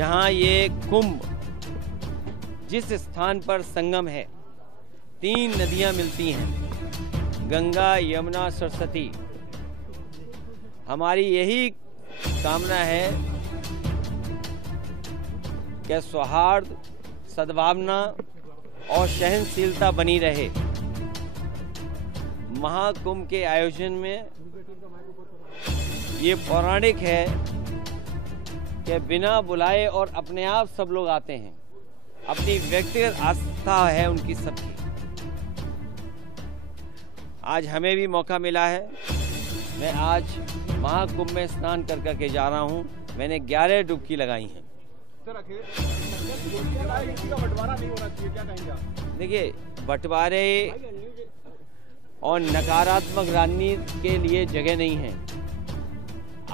जहाँ ये कुंभ जिस स्थान पर संगम है, 3 नदियाँ मिलती हैं, गंगा, यमुना, सरस्वती। हमारी यही कामना है कि सौहार्द, सद्भावना और सहनशीलता बनी रहे। महाकुंभ के आयोजन में ये पौराणिक है कि बिना बुलाए और अपने आप सब लोग आते हैं। अपनी व्यक्तिगत आस्था है उनकी सबकी। आज हमें भी मौका मिला है। मैं आज महाकुंभ में स्नान कर करके जा रहा हूँ। मैंने 11 डुबकी लगाई हैं। देखिए, बंटवारे और नकारात्मक राजनीति के लिए जगह नहीं है।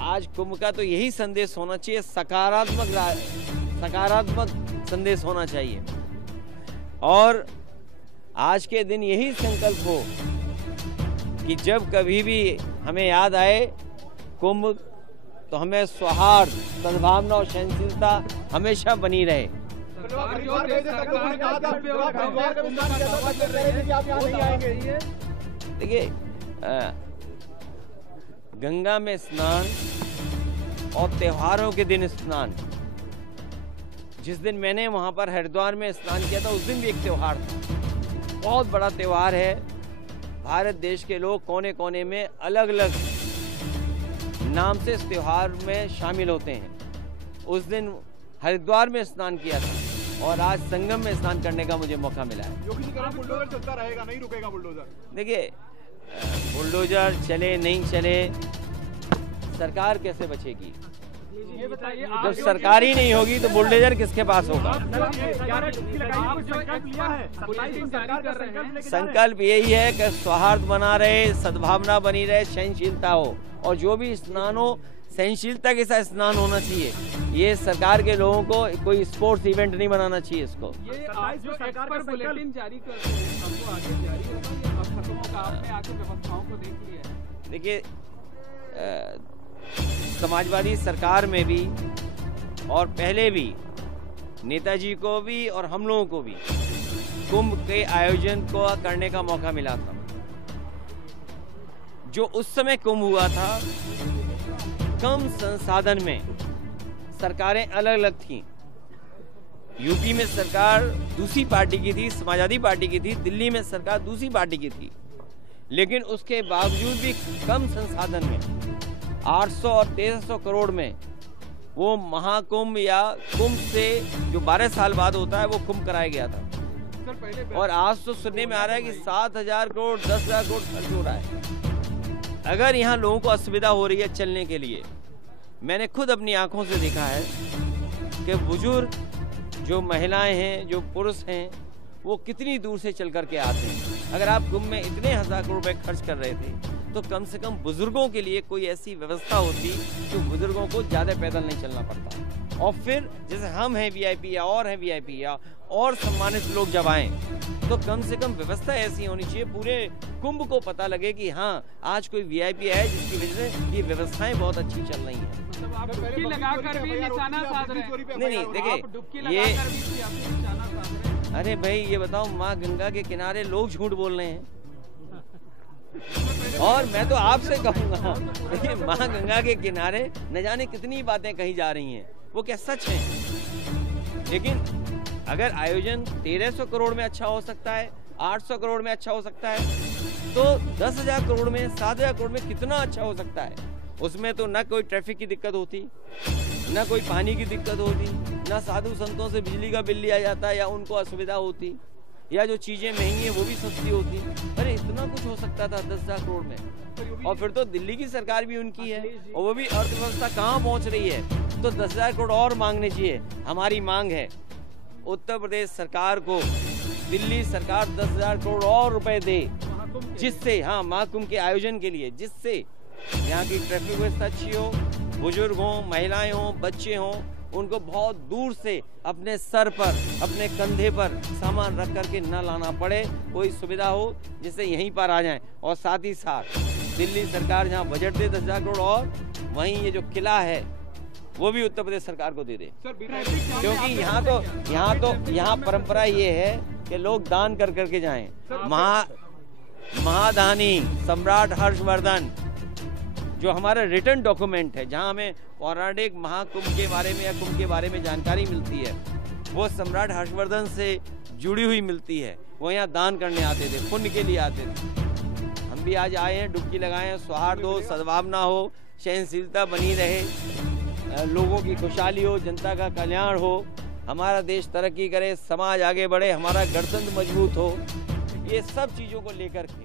आज कुंभ का तो यही संदेश होना चाहिए, सकारात्मक संदेश होना चाहिए। और आज के दिन यही संकल्प हो कि जब कभी भी हमें याद आए कुंभ, तो हमें सौहार्द, सद्भावना और सहनशीलता हमेशा बनी रहे। देखिए, गंगा में स्नान और त्योहारों के दिन स्नान, जिस दिन मैंने वहां पर हरिद्वार में स्नान किया था उस दिन भी एक त्योहार था। बहुत बड़ा त्योहार है। भारत देश के लोग कोने कोने में अलग अलग नाम से इस त्योहार में शामिल होते हैं। उस दिन हरिद्वार में स्नान किया था और आज संगम में स्नान करने का मुझे मौका मिला है। बुलडोजर चलता रहेगा, नहीं रुकेगा बुलडोजर। देखिए, बुलडोजर चले नहीं चले, सरकार कैसे बचेगी? ये बताइए, जब सरकार ही नहीं होगी तो बुलडोजर किसके पास होगा? संकल्प यही है कि सौहार्द बना रहे, सद्भावना बनी रहे, सहनशीलता हो, और जो भी स्नान हो सहनशीलता के साथ स्नान होना चाहिए। ये सरकार के लोगों को कोई स्पोर्ट्स इवेंट नहीं बनाना चाहिए इसको। ये आज जो सरकार पर बुलेटिन जारी करते हैं, हमको आगे जारी होगा या अब खत्म होगा? आपने आगे व्यवस्थाओं को देख लिया है? देखिए, समाजवादी सरकार में भी और पहले भी नेताजी को भी और हम लोगों को भी कुंभ के आयोजन को करने का मौका मिला था। जो उस समय कुंभ हुआ था, कम संसाधन में सरकारें अलग अलग थीं। यूपी में सरकार दूसरी पार्टी की थी, समाजवादी पार्टी की थी। दिल्ली में सरकार दूसरी पार्टी की थी। लेकिन उसके बावजूद भी कम संसाधन में 800 और 1300 करोड़ में वो महाकुंभ या कुंभ से जो 12 साल बाद होता है वो कुंभ कराया गया था। और आज तो सुनने में आ रहा है कि 7000 करोड़ 10,000 करोड़ खर्च हो रहा है। अगर यहाँ लोगों को असुविधा हो रही है चलने के लिए, मैंने खुद अपनी आंखों से देखा है कि बुजुर्ग, जो महिलाएं हैं, जो पुरुष हैं, वो कितनी दूर से चल करके आते हैं। अगर आप कुंभ में इतने 1000 करोड़ रुपए खर्च कर रहे थे तो कम से कम बुजुर्गों के लिए कोई ऐसी व्यवस्था होती जो बुजुर्गों को ज्यादा पैदल नहीं चलना पड़ता। और फिर जैसे हम हैं वीआईपी या और हैं वीआईपी या और सम्मानित लोग जब आए तो कम से कम व्यवस्था ऐसी होनी चाहिए, पूरे कुंभ को पता लगे कि हाँ आज कोई वीआईपी है जिसकी वजह से ये व्यवस्थाएं बहुत अच्छी चल रही हैं। मतलब आप डुबकी लगाकर भी निशाना साध रहे हैं? नहीं, देखिए ये, अरे भाई ये बताओ, माँ गंगा के किनारे लोग झूठ बोल रहे हैं। और मैं तो आपसे कहूंगा, देखिए माँ गंगा के किनारे न जाने कितनी बातें कही जा रही हैं, वो क्या सच है? लेकिन अगर आयोजन 1300 करोड़ में अच्छा हो सकता है, 800 करोड़ में अच्छा हो सकता है, तो 10,000 करोड़ में, 7,000 करोड़ में कितना अच्छा हो सकता है? उसमें तो न कोई ट्रैफिक की दिक्कत होती, न कोई पानी की दिक्कत होती, न साधु संतों से बिजली का बिल लिया जाता या उनको असुविधा होती, या जो चीजें महंगी हैं वो भी सस्ती होती। अरे इतना कुछ हो सकता था 10,000 करोड़ में। और फिर तो दिल्ली की सरकार भी उनकी है और वो भी अर्थव्यवस्था कहाँ पहुँच रही है, तो 10,000 करोड़ और मांगने चाहिए। हमारी मांग है उत्तर प्रदेश सरकार को दिल्ली सरकार 10,000 करोड़ और रुपए दे, जिससे, हाँ, महाकुंभ के आयोजन के लिए, जिससे यहाँ की ट्रैफिक व्यवस्था अच्छी हो, बुजुर्ग हों, महिलाएं हों, बच्चे हों, उनको बहुत दूर से अपने सर पर, अपने कंधे पर सामान रख करके न लाना पड़े, कोई सुविधा हो जिससे यहीं पर आ जाएं। और साथ ही साथ दिल्ली सरकार जहाँ बजट दे 10,000 करोड़, और वहीं ये जो किला है वो भी उत्तर प्रदेश सरकार को दे दे, सर क्योंकि यहाँ परंपरा ये है कि लोग दान कर करके जाएं। महादानी सम्राट हर्षवर्धन जो हमारा रिटर्न डॉक्यूमेंट है, जहाँ हमें पौराणिक महाकुंभ के बारे में या कुंभ के बारे में जानकारी मिलती है, वो सम्राट हर्षवर्धन से जुड़ी हुई मिलती है। वो यहाँ दान करने आते थे, पुण्य के लिए आते थे। हम भी आज आए हैं, डुबकी लगाए हैं, सौहार्द हो, सद्भावना हो, सहनशीलता बनी रहे, लोगों की खुशहाली हो, जनता का कल्याण हो, हमारा देश तरक्की करे, समाज आगे बढ़े, हमारा गणतंत्र मजबूत हो, ये सब चीज़ों को लेकर के